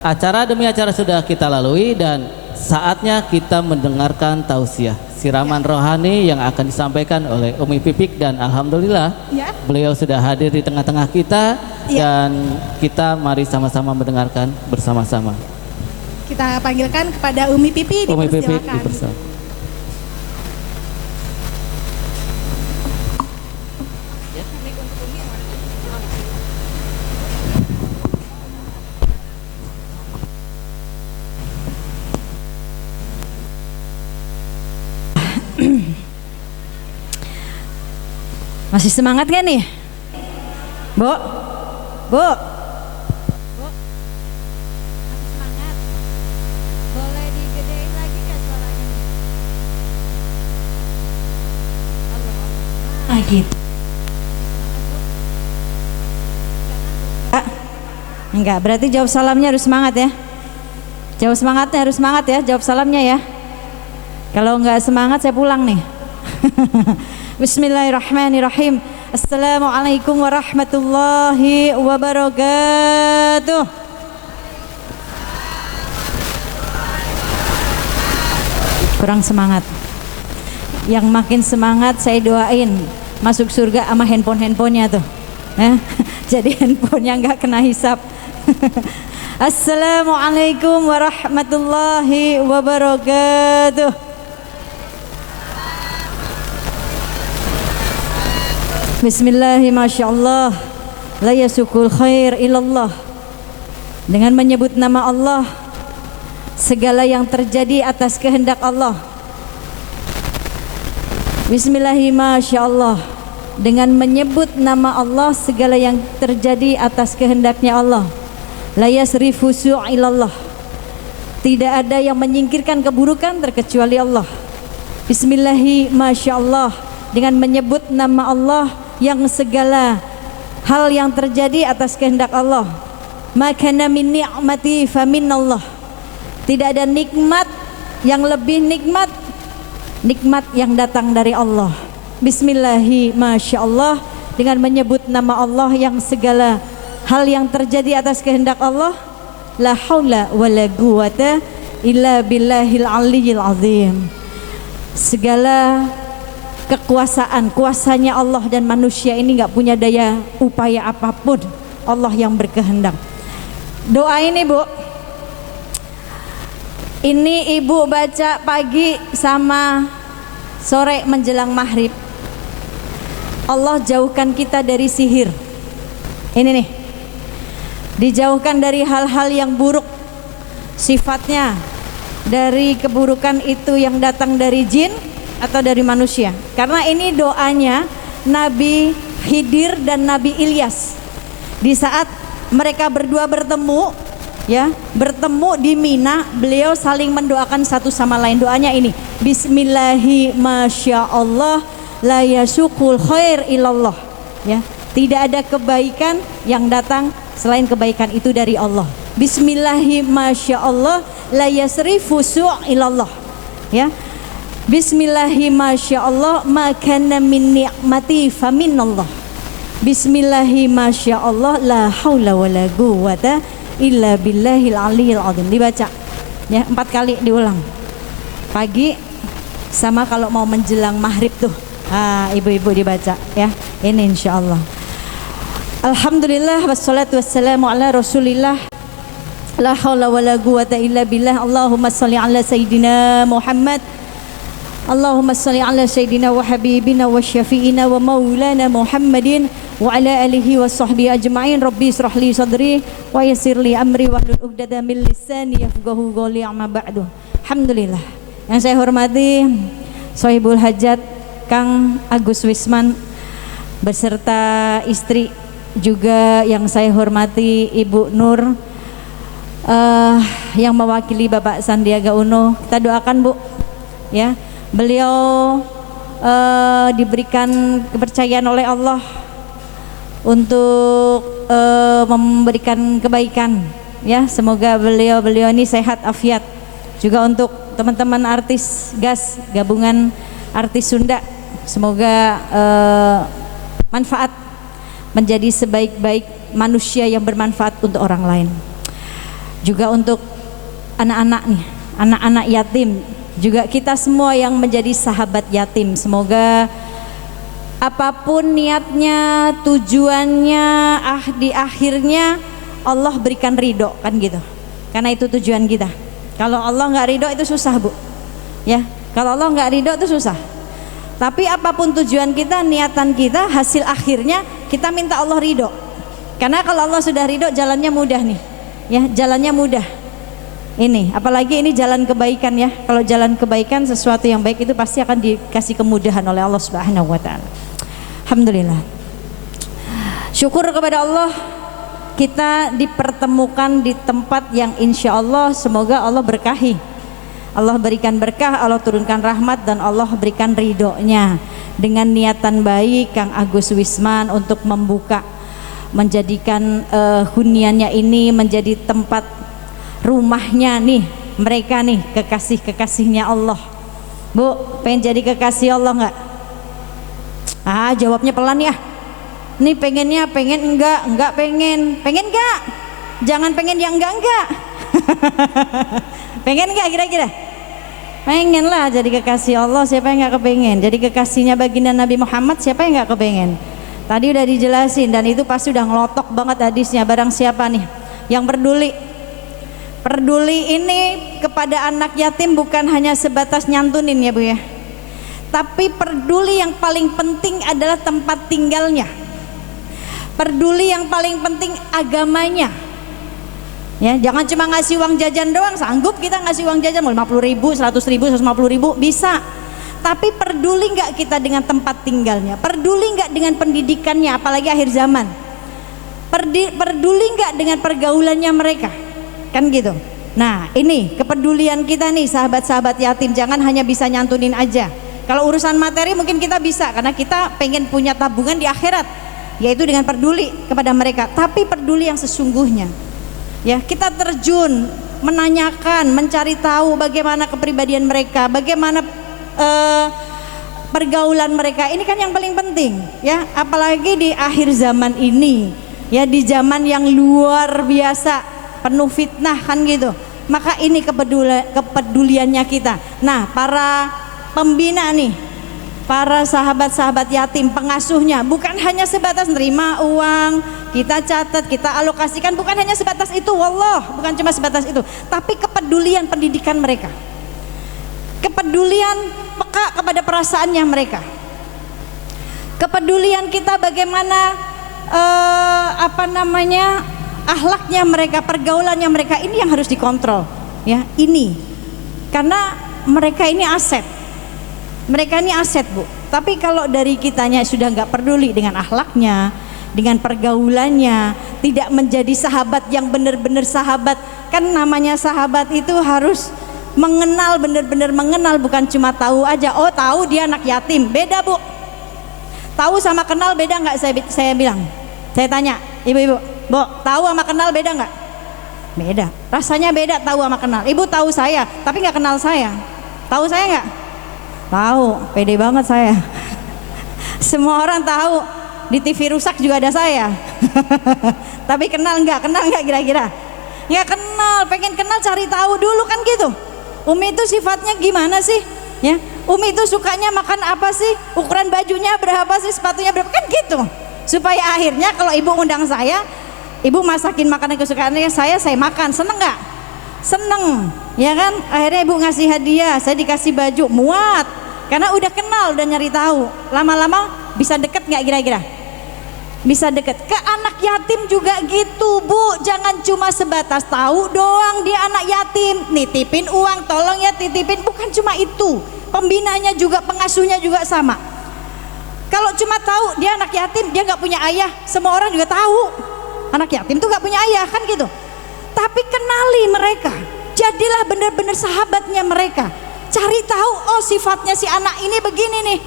Acara demi acara sudah kita lalui dan saatnya kita mendengarkan tausiah siraman rohani yang akan disampaikan oleh Umi Pipik, dan alhamdulillah beliau sudah hadir di tengah-tengah kita dan kita mari sama-sama mendengarkan bersama-sama. Kita panggilkan kepada Umi Pipi, Umi Pipik dipersilakan. Masih semangat gak nih? Bu? Bu? Bu? Masih semangat? Boleh digedein lagi gak suaranya? Allah. Ah gitu. Enggak, berarti jawab salamnya harus semangat ya. Jawab semangatnya harus semangat ya, jawab salamnya ya. Kalau enggak semangat saya pulang nih. Bismillahirrahmanirrahim. Assalamualaikum warahmatullahi wabarakatuh. Kurang semangat. Yang makin semangat saya doain masuk surga sama handphonenya tuh. Jadi handphonenya nggak kena hisap. Assalamualaikum warahmatullahi wabarakatuh. Bismillahirrahmanirrahim. La yasukul khair ilallah. Dengan menyebut nama Allah, segala yang terjadi atas kehendak Allah. Bismillahirrahmanirrahim. Dengan menyebut nama Allah, segala yang terjadi atas kehendaknya Allah. La yasrifu su'ilallah. Tidak ada yang menyingkirkan keburukan terkecuali Allah. Bismillahirrahmanirrahim. Dengan menyebut nama Allah yang segala hal yang terjadi atas kehendak Allah. Makana min ni'mati fa minallah. Tidak ada nikmat yang lebih nikmat yang datang dari Allah. Bismillahirrahmanirrahim. Dengan menyebut nama Allah yang segala hal yang terjadi atas kehendak Allah. La haula wala quwata illa billahil aliyyil azim. Segala kekuasaan, kuasanya Allah dan manusia ini nggak punya daya upaya apapun. Allah yang berkehendak. Doa ini Bu, ini Ibu baca pagi sama sore menjelang maghrib. Allah jauhkan kita dari sihir. Ini nih, dijauhkan dari hal-hal yang buruk sifatnya, dari keburukan itu yang datang dari jin atau dari manusia. Karena ini doanya Nabi Khidir dan Nabi Ilyas. Di saat mereka berdua bertemu di Mina, beliau saling mendoakan satu sama lain. Doanya ini, Bismillahirrahmanirrahim, la yasukul khair ilallah. Ya, tidak ada kebaikan yang datang selain kebaikan itu dari Allah. Bismillahirrahmanirrahim, la yasrifu su'ilallah. Ya, Bismillahirrahmanirrahim. Makana min ni'mati fa minallah. Bismillahirrahmanirrahim. La haula wala quwata illa billahil aliyyil azim. Dibaca ya 4 kali, diulang pagi sama kalau mau menjelang maghrib tuh. Ibu-ibu dibaca ya. Ini insyaallah. Alhamdulillah wassalatu wassalamu ala Rasulillah. La haula wala quwata illa billah. Allahumma shalli ala sayyidina Muhammad. Allahumma salli ala sayyidina wa habibina wa syafi'ina wa maulana Muhammadin wa ala alihi wa sahbihi ajma'in. Rabbi israh li sadri wa yassir li amri wahlul 'uqdatam min lisani yafqahu qawli, amma ba'du. Alhamdulillah. Yang saya hormati Sohibul Hajat Kang Agus Wisman beserta istri, juga yang saya hormati Ibu Nur yang mewakili Bapak Sandiaga Uno. Kita doakan Bu ya, beliau diberikan kepercayaan oleh Allah untuk memberikan kebaikan ya. Semoga beliau ini sehat afiat. Juga untuk teman-teman artis GAS, gabungan artis Sunda, semoga manfaat, menjadi sebaik-baik manusia yang bermanfaat untuk orang lain. juga untuk anak-anak nih, anak-anak yatim, juga kita semua yang menjadi sahabat yatim. Semoga apapun niatnya, tujuannya, di akhirnya Allah berikan ridho, kan gitu. Karena itu tujuan kita. Kalau Allah nggak ridho itu susah, Bu. Ya, kalau Allah nggak ridho itu susah. Tapi apapun tujuan kita, niatan kita, hasil akhirnya kita minta Allah ridho. Karena kalau Allah sudah ridho, jalannya mudah nih. Ya, jalannya mudah. Ini, apalagi ini jalan kebaikan ya. Kalau jalan kebaikan, sesuatu yang baik itu pasti akan dikasih kemudahan oleh Allah Subhanahu wa taala. Alhamdulillah. Syukur kepada Allah, kita dipertemukan di tempat yang insya Allah semoga Allah berkahi. Allah berikan berkah, Allah turunkan rahmat, dan Allah berikan ridhonya. Dengan niatan baik Kang Agus Wisman untuk membuka, menjadikan huniannya ini menjadi tempat rumahnya nih mereka nih, kekasih-kekasihnya Allah. Bu, pengen jadi kekasih Allah nggak? Jawabnya pelan ya. Nih pengennya, pengen enggak pengen enggak? Jangan pengen yang enggak. Pengen enggak kira-kira? Pengen lah jadi kekasih Allah, siapa yang enggak kepengen? Jadi kekasihnya baginda Nabi Muhammad, siapa yang enggak kepengen? Tadi udah dijelasin, dan itu pasti udah ngelotok banget hadisnya. Barang siapa nih yang peduli ini kepada anak yatim, bukan hanya sebatas nyantunin ya Bu ya, tapi peduli yang paling penting adalah tempat tinggalnya. Peduli yang paling penting agamanya. Ya, jangan cuma ngasih uang jajan doang. Sanggup kita ngasih uang jajan 50.000, 100.000, 150.000 bisa. Tapi peduli nggak kita dengan tempat tinggalnya? Peduli nggak dengan pendidikannya, apalagi akhir zaman? Peduli nggak dengan pergaulannya mereka? Kan gitu. Nah, ini kepedulian kita nih sahabat-sahabat yatim. Jangan hanya bisa nyantunin aja. Kalau urusan materi mungkin kita bisa, karena kita pengen punya tabungan di akhirat, yaitu dengan peduli kepada mereka. Tapi peduli yang sesungguhnya, ya, kita terjun, menanyakan, mencari tahu bagaimana kepribadian mereka, bagaimana pergaulan mereka. Ini kan yang paling penting ya, apalagi di akhir zaman ini ya, di zaman yang luar biasa penuh fitnah kan gitu. Maka ini kepeduliannya kita. Nah, para pembina nih, para sahabat-sahabat yatim, pengasuhnya, bukan hanya sebatas nerima uang, kita catat, kita alokasikan, bukan hanya sebatas itu, wallah, bukan cuma sebatas itu, tapi kepedulian pendidikan mereka, kepedulian peka kepada perasaannya mereka, kepedulian kita bagaimana akhlaknya mereka, pergaulannya mereka, ini yang harus dikontrol ya. Ini karena mereka ini aset. Mereka ini aset Bu. Tapi kalau dari kitanya sudah nggak peduli dengan akhlaknya, dengan pergaulannya, tidak menjadi sahabat yang benar-benar sahabat. Kan namanya sahabat itu harus mengenal, benar-benar mengenal, bukan cuma tahu aja. Oh, tahu dia anak yatim, beda Bu. Tahu sama kenal beda nggak? Saya bilang, saya tanya ibu-ibu, Bu, tahu sama kenal beda nggak? Beda. Rasanya beda tahu sama kenal. Ibu tahu saya, tapi nggak kenal saya. Tahu saya nggak? Tahu, pede banget saya. Semua orang tahu, di TV rusak juga ada saya. Tapi kenal nggak kira-kira? Nggak kenal, pengen kenal cari tahu dulu kan gitu. Umi itu sifatnya gimana sih? Ya, Umi itu sukanya makan apa sih? Ukuran bajunya berapa sih? Sepatunya berapa? Kan gitu. Supaya akhirnya kalau ibu undang saya, ibu masakin makanan kesukaannya saya makan, seneng nggak? Seneng, ya kan? Akhirnya ibu ngasih hadiah, saya dikasih baju, muat. Karena udah kenal, udah nyari tahu. Lama-lama bisa deket nggak kira-kira? Bisa deket. Ke anak yatim juga gitu Bu, jangan cuma sebatas tahu doang dia anak yatim, nitipin uang, tolong ya titipin, bukan cuma itu. Pembinanya juga, pengasuhnya juga sama. Kalau cuma tahu dia anak yatim, dia nggak punya ayah, semua orang juga tahu anak yatim tuh nggak punya ayah kan gitu. Tapi kenali mereka, jadilah benar-benar sahabatnya mereka. Cari tahu, oh sifatnya si anak ini begini nih,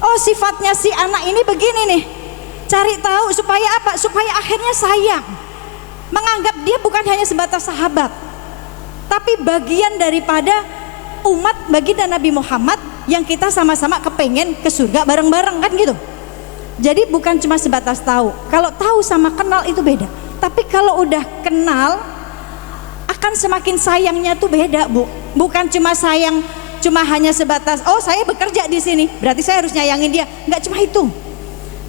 oh sifatnya si anak ini begini nih. Cari tahu supaya apa? Supaya akhirnya sayang, menganggap dia bukan hanya sebatas sahabat, tapi bagian daripada umat baginda Nabi Muhammad yang kita sama-sama kepengen ke surga bareng-bareng kan gitu. Jadi bukan cuma sebatas tahu. Kalau tahu sama kenal itu beda. Tapi kalau udah kenal, akan semakin sayangnya tuh beda, Bu. Bukan cuma sayang, cuma hanya sebatas, oh saya bekerja di sini, berarti saya harus nyayangin dia. Nggak cuma itu.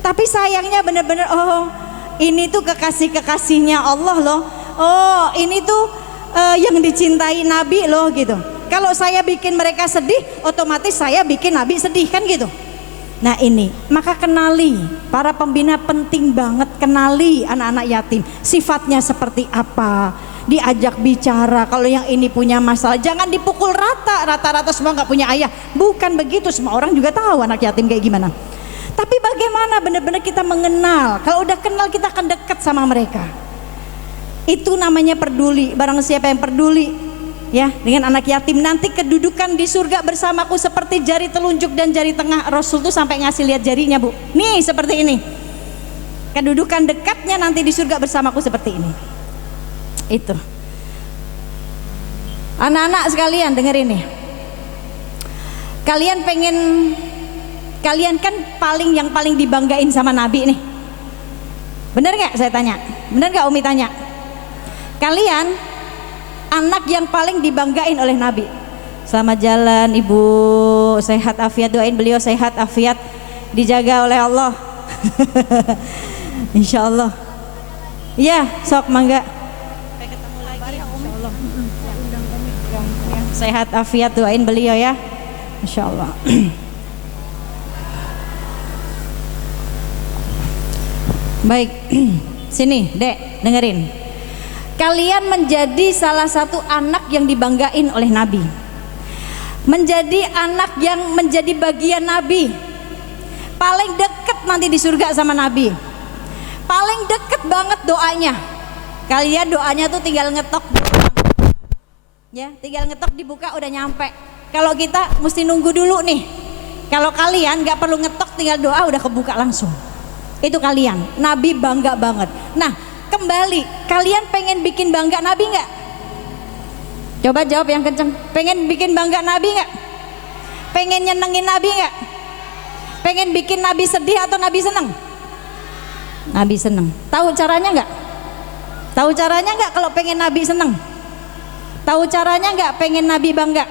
Tapi sayangnya benar-benar, oh ini tuh kekasih-kekasihnya Allah loh. Oh ini tuh yang dicintai Nabi loh gitu. Kalau saya bikin mereka sedih, otomatis saya bikin Nabi sedih kan gitu. Nah ini, maka kenali, para pembina penting banget kenali anak-anak yatim. Sifatnya seperti apa, diajak bicara. Kalau yang ini punya masalah, jangan dipukul rata-rata semua nggak punya ayah. Bukan begitu, semua orang juga tahu anak yatim kayak gimana. Tapi bagaimana benar-benar kita mengenal. Kalau udah kenal kita akan dekat sama mereka. Itu namanya peduli. Barang siapa yang peduli ya dengan anak yatim, nanti kedudukan di surga bersamaku seperti jari telunjuk dan jari tengah. Rasul tuh sampai ngasih lihat jarinya, Bu. Nih seperti ini. Kedudukan dekatnya nanti di surga bersamaku seperti ini. Itu. Anak-anak sekalian dengerin nih. Kalian kan yang paling dibanggain sama Nabi nih. Bener gak saya tanya? Bener gak Umi tanya? Kalian anak yang paling dibanggain oleh Nabi. Selamat jalan Ibu, sehat afiat, doain beliau sehat afiat, dijaga oleh Allah. Insya Allah. Ya, sok mangga. Sampai ketemu lagi. Insya Allah. Sehat afiat, doain beliau ya. Insya Allah. Baik, sini Dek, dengerin. Kalian menjadi salah satu anak yang dibanggain oleh Nabi. Menjadi anak yang menjadi bagian Nabi. Paling deket nanti di surga sama Nabi. Paling deket banget doanya. Kalian doanya tuh tinggal ngetok. Ya, tinggal ngetok dibuka udah nyampe. Kalau kita mesti nunggu dulu nih. Kalau kalian gak perlu ngetok, tinggal doa udah kebuka langsung. Itu kalian, Nabi bangga banget. Nah kembali, kalian pengen bikin bangga Nabi nggak? Coba jawab yang kenceng. Pengen bikin bangga Nabi nggak? Pengen nyenengin Nabi nggak? Pengen bikin Nabi sedih atau Nabi seneng? Nabi seneng. Tahu caranya nggak? Tahu caranya nggak kalau pengen Nabi seneng? Tahu caranya nggak pengen Nabi bangga?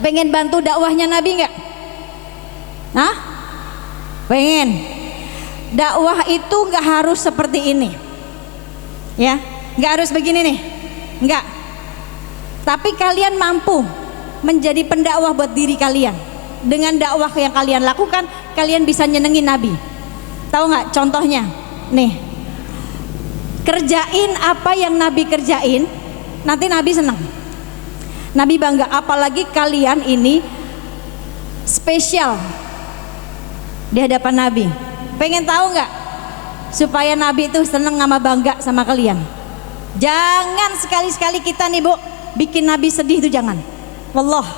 Pengen bantu dakwahnya Nabi nggak? Hah? Pengen. Dakwah itu nggak harus seperti ini, ya, nggak harus begini nih, nggak. Tapi kalian mampu menjadi pendakwah buat diri kalian. Dengan dakwah yang kalian lakukan, kalian bisa nyenengin Nabi. Tahu nggak contohnya? Nih, kerjain apa yang Nabi kerjain, nanti Nabi senang. Nabi bangga. Apalagi kalian ini spesial di hadapan Nabi. Pengen tahu nggak supaya Nabi itu seneng sama bangga sama kalian? Jangan sekali-sekali kita nih Bu bikin Nabi sedih, itu jangan. Wallah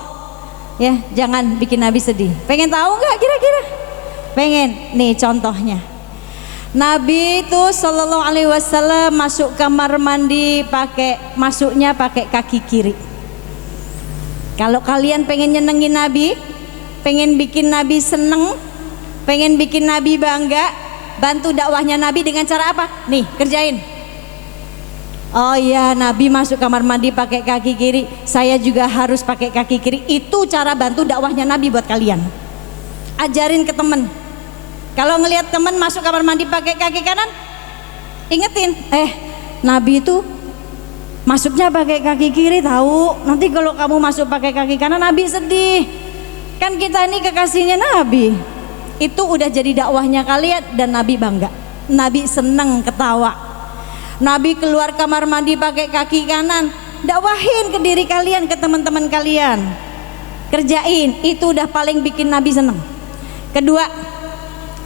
ya, jangan bikin Nabi sedih. Pengen tahu nggak kira-kira? Pengen. Nih contohnya, Nabi itu Shallallahu Alaihi Wasallam masuk kamar mandi masuknya pakai kaki kiri. Kalau kalian pengen nyenengin Nabi, pengen bikin Nabi seneng, pengen bikin Nabi bangga, bantu dakwahnya Nabi dengan cara apa? Nih, kerjain. Oh iya, Nabi masuk kamar mandi pakai kaki kiri, saya juga harus pakai kaki kiri. Itu cara bantu dakwahnya Nabi buat kalian. Ajarin ke temen. Kalau ngelihat temen masuk kamar mandi pakai kaki kanan, ingetin, Nabi itu masuknya pakai kaki kiri tahu. Nanti kalau kamu masuk pakai kaki kanan, Nabi sedih. Kan kita ini kekasihnya Nabi. Itu udah jadi dakwahnya kalian dan Nabi bangga. Nabi seneng ketawa. Nabi keluar kamar mandi pakai kaki kanan, dakwahin ke diri kalian, ke teman-teman kalian. Kerjain, itu udah paling bikin Nabi seneng. Kedua,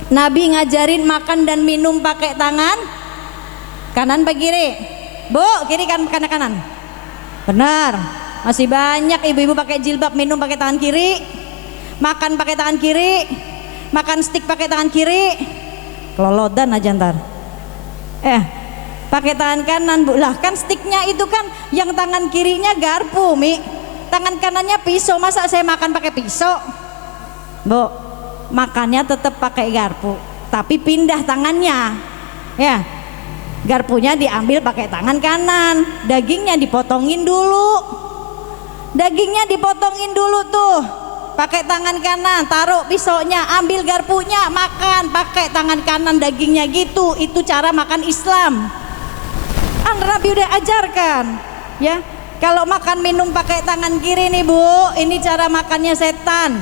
Nabi ngajarin makan dan minum pakai tangan kanan apa kiri? Bu, kiri kan kanan. Benar. Masih banyak ibu-ibu pakai jilbab minum pakai tangan kiri, makan pakai tangan kiri. Makan stik pakai tangan kiri, kelolodan aja ntar. Pakai tangan kanan Bu. Lah kan stiknya itu kan yang tangan kirinya garpu Mi, tangan kanannya pisau. Masa saya makan pakai pisau? Bu, makannya tetap pakai garpu, tapi pindah tangannya. Ya, Garpunya diambil pakai tangan kanan, dagingnya dipotongin dulu. Dagingnya dipotongin dulu tuh, pakai tangan kanan, taruh pisaunya, ambil garpunya, makan pakai tangan kanan dagingnya gitu. Itu cara makan Islam. Nabi udah ajarkan, ya. Kalau makan minum pakai tangan kiri nih Bu, ini cara makannya setan.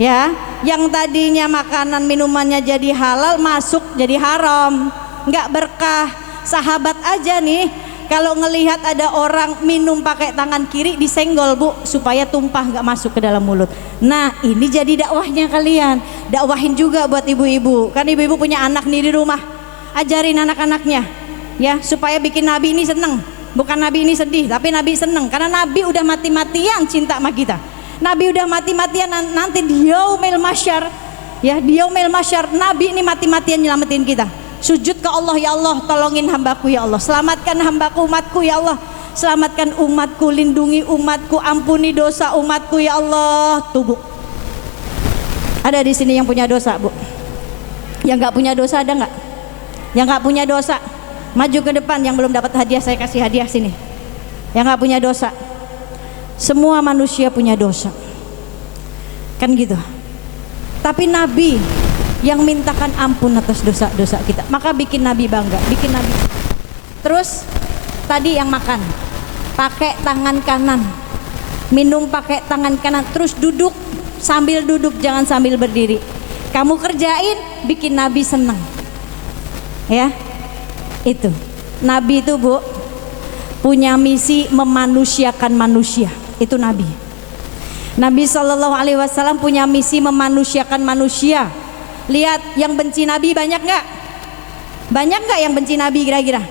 Ya, yang tadinya makanan minumannya jadi halal masuk jadi haram, nggak berkah. Sahabat aja nih kalau ngelihat ada orang minum pakai tangan kiri disenggol Bu supaya tumpah nggak masuk ke dalam mulut. Nah ini jadi dakwahnya kalian, dakwahin juga buat ibu-ibu. Kan ibu-ibu punya anak nih di rumah, ajarin anak-anaknya ya supaya bikin Nabi ini seneng. Bukan Nabi ini sedih, tapi Nabi seneng karena Nabi udah mati-matian cinta sama kita. Nabi udah mati-matian nanti di yaumil masyar, ya di yaumil masyar Nabi ini mati-matian nyelamatin kita. Sujud ke Allah, ya Allah tolongin hambaku ya Allah, selamatkan hambaku umatku ya Allah, selamatkan umatku, lindungi umatku, ampuni dosa umatku ya Allah. Tuh Bu, ada di sini yang punya dosa Bu? Yang nggak punya dosa ada nggak? Yang nggak punya dosa maju ke depan. Yang belum dapat hadiah saya kasih hadiah sini. Yang nggak punya dosa. Semua manusia punya dosa, kan gitu. Tapi Nabi yang mintakan ampun atas dosa-dosa kita, maka bikin Nabi bangga, bikin Nabi. Terus tadi yang makan pakai tangan kanan, minum pakai tangan kanan, terus duduk sambil duduk, jangan sambil berdiri. Kamu kerjain, bikin Nabi senang. Ya, itu Nabi itu Bu punya misi memanusiakan manusia. Itu Nabi. Nabi SAW punya misi memanusiakan manusia. Lihat yang benci Nabi banyak nggak? Banyak nggak yang benci Nabi kira-kira?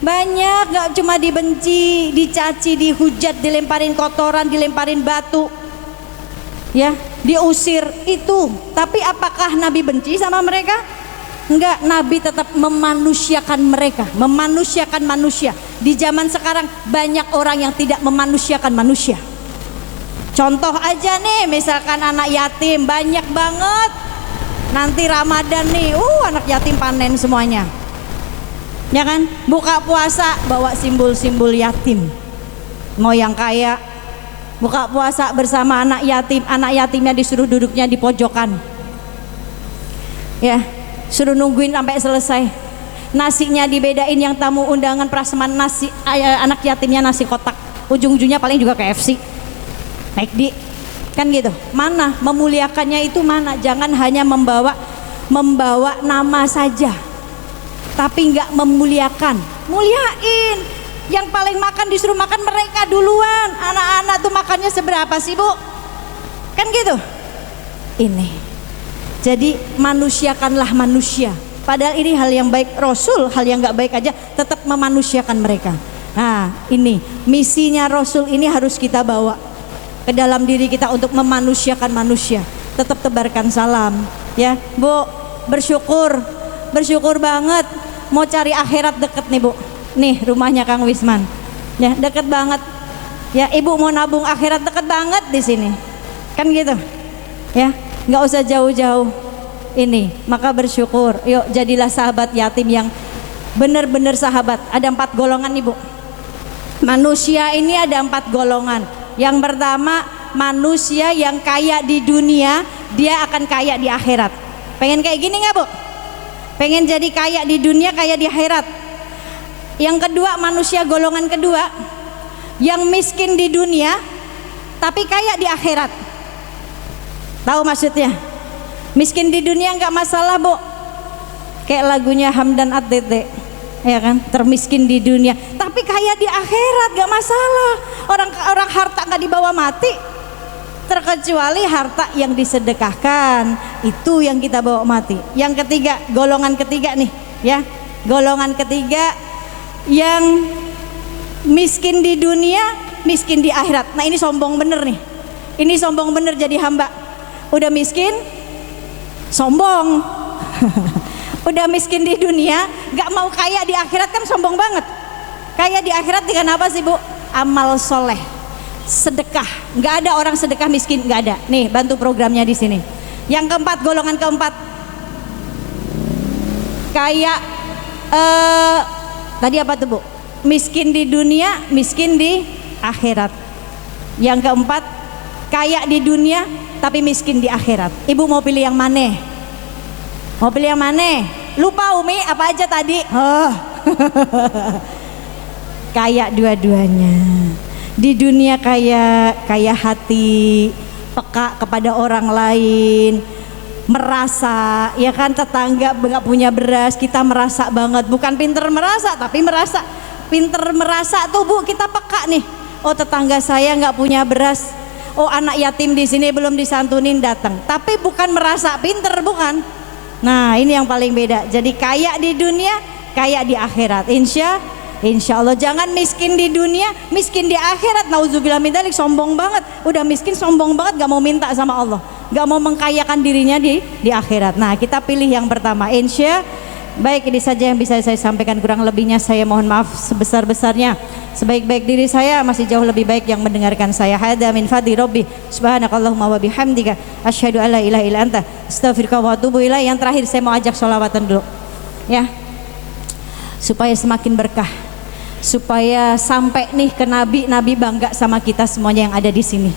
Banyak, nggak cuma dibenci, dicaci, dihujat, dilemparin kotoran, dilemparin batu, ya, diusir itu. Tapi apakah Nabi benci sama mereka? Enggak, Nabi tetap memanusiakan mereka, memanusiakan manusia. Di zaman sekarang banyak orang yang tidak memanusiakan manusia. Contoh aja nih, misalkan anak yatim banyak banget. Nanti Ramadan nih, anak yatim panen semuanya. Ya kan? Buka puasa bawa simbol-simbol yatim. Mau yang kaya, buka puasa bersama anak yatimnya disuruh duduknya di pojokan. Ya, suruh nungguin sampai selesai. Nasinya dibedain, yang tamu undangan prasmanan nasi, anak yatimnya nasi kotak, ujung-ujungnya paling juga KFC, McD, kan gitu. Mana memuliakannya itu mana? Jangan hanya membawa nama saja, tapi nggak memuliakan. Muliain. Yang paling makan disuruh makan mereka duluan. Anak-anak tuh makannya seberapa sih Bu? Kan gitu. Ini. Jadi manusiakanlah manusia. Padahal ini hal yang baik, Rasul hal yang nggak baik aja tetap memanusiakan mereka. Nah ini misinya Rasul, ini harus kita bawa ke dalam diri kita untuk memanusiakan manusia. Tetap tebarkan salam, ya Bu. Bersyukur banget. Mau cari akhirat deket nih Bu. Nih rumahnya Kang Wisman, ya deket banget. Ya Ibu mau nabung akhirat deket banget di sini, kan gitu. Ya nggak usah jauh-jauh. Ini maka bersyukur. Yuk jadilah sahabat yatim yang benar-benar sahabat. Ada 4 golongan nih Bu. Manusia ini ada 4 golongan. Yang pertama, manusia yang kaya di dunia, dia akan kaya di akhirat. Pengen kayak gini nggak Bu? Pengen jadi kaya di dunia, kaya di akhirat. Yang kedua, manusia golongan kedua yang miskin di dunia tapi kaya di akhirat. Tahu maksudnya? Miskin di dunia nggak masalah Bu, kayak lagunya Hamdan At-Tete, ya kan, termiskin di dunia tapi kaya di akhirat nggak masalah. Orang harta nggak dibawa mati, terkecuali harta yang disedekahkan, itu yang kita bawa mati. Yang ketiga, golongan ketiga nih ya, golongan ketiga yang miskin di dunia, miskin di akhirat. Nah ini sombong bener nih, ini sombong bener jadi hamba. Udah miskin sombong udah miskin di dunia gak mau kaya di akhirat, kan sombong banget. Kaya di akhirat dengan apa sih Bu? Amal soleh, sedekah. Gak ada orang sedekah miskin, gak ada. Nih bantu programnya di sini. Yang keempat, golongan keempat, kaya tadi apa tuh Bu? Miskin di dunia, miskin di akhirat. Yang keempat, kaya di dunia tapi miskin di akhirat. Ibu mau pilih yang mana? Mau pilih yang mana? Lupa Umi, apa aja tadi? Oh. Kaya dua-duanya. Di dunia kaya hati, peka kepada orang lain, merasa, ya kan, tetangga nggak punya beras, kita merasa banget. Bukan pinter merasa, tapi merasa. Pinter merasa tuh Bu, kita peka nih. Oh, tetangga saya nggak punya beras. Oh, anak yatim di sini belum disantunin, datang. Tapi bukan merasa pinter, bukan. Nah, ini yang paling beda. Jadi kaya di dunia, kaya di akhirat. Insya Allah jangan miskin di dunia, miskin di akhirat. Nauzubillah min dzalik, sombong banget. Udah miskin sombong banget, gak mau minta sama Allah, gak mau mengkayakan dirinya di akhirat. Nah, kita pilih yang pertama. Baik, ini saja yang bisa saya sampaikan. Kurang lebihnya saya mohon maaf sebesar-besarnya. Sebaik-baik diri saya, masih jauh lebih baik yang mendengarkan saya. Hada min fadli rabbi subhanakallahumma wa bihamdika asyhadu alla ilaha illa anta astaghfiruka wa atubu ilaik. Yang terakhir saya mau ajak sholawatan dulu ya, supaya semakin berkah, supaya sampai nih ke nabi bangga sama kita semuanya yang ada di sini,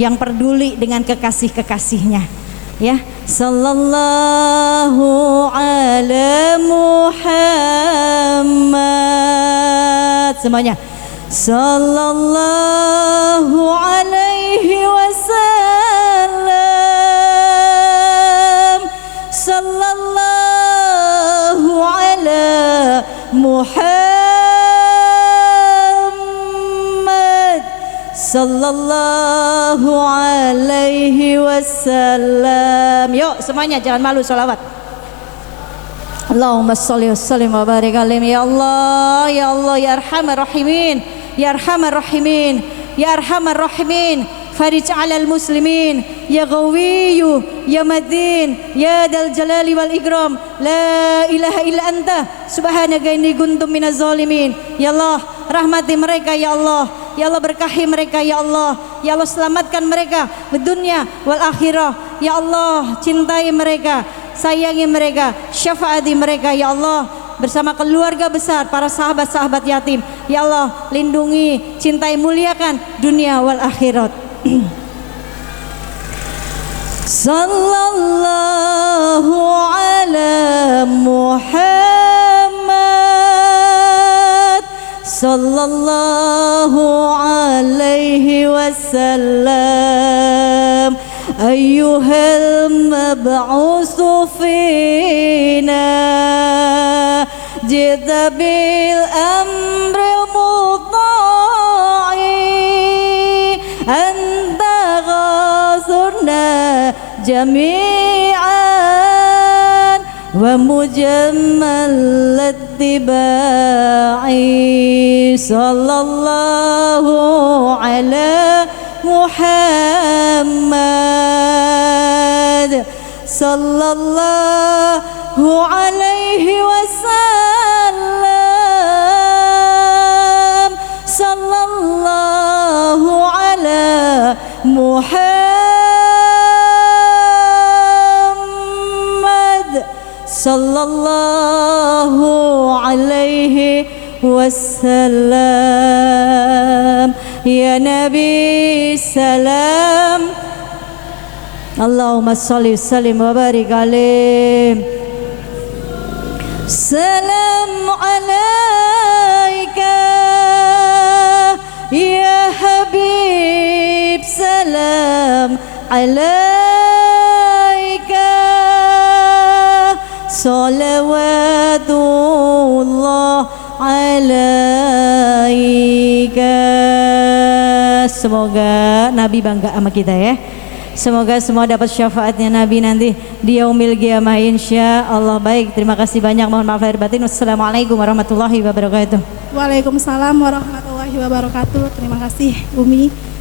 yang peduli dengan kekasihnya ya. Sallallahu ala Muhammad semuanya. Sallallahu alaihi wasallam. Sallallahu ala Muhammad sallallahu alaihi wasallam. Yuk semuanya jangan malu sholawat. Allahumma sholli wa sallim wa barik alaihi. Ya Allah, ya Allah, ya arhamar rahimin, ya arhamar rahimin, ya arhamar rahimin. Farij alal muslimin, ya Ghawiyyu, ya Madin, ya Dal Jalali wal Ikram. La ilaha illa anta subhanaka inni kuntum minaz zalimin. Ya Allah, rahmati mereka ya Allah. Ya Allah, berkahi mereka ya Allah. Ya Allah, selamatkan mereka di dunia wal akhirah. Ya Allah, cintai mereka, sayangi mereka, syafaati mereka ya Allah, bersama keluarga besar, para sahabat-sahabat yatim. Ya Allah, lindungi, cintai, muliakan dunia wal akhirat. Sallallahu ala Muhammad sallallahu alaihi wasallam. Ayyuhal mab'usu fina jita bil amril muta'i anta ghasurna jami'an wa mujammal attiba'i. Sallallahu ala Muhammad sallallahu alaihi wasallam. Sallallahu ala Muhammad sallallahu alaihi wasallam. Ya Nabi salam. Allahumma sholli sallim wa barik alaih. Salam alaika ya Habib. Salam alaika. Salawatullah alaika. Semoga Nabi bangga sama kita ya. Semoga semua dapat syafaatnya Nabi nanti di yaumil qiyamah insya Allah. Baik, terima kasih banyak, mohon maaf lahir batin. Wassalamualaikum warahmatullahi wabarakatuh. Waalaikumsalam warahmatullahi wabarakatuh. Terima kasih Umi.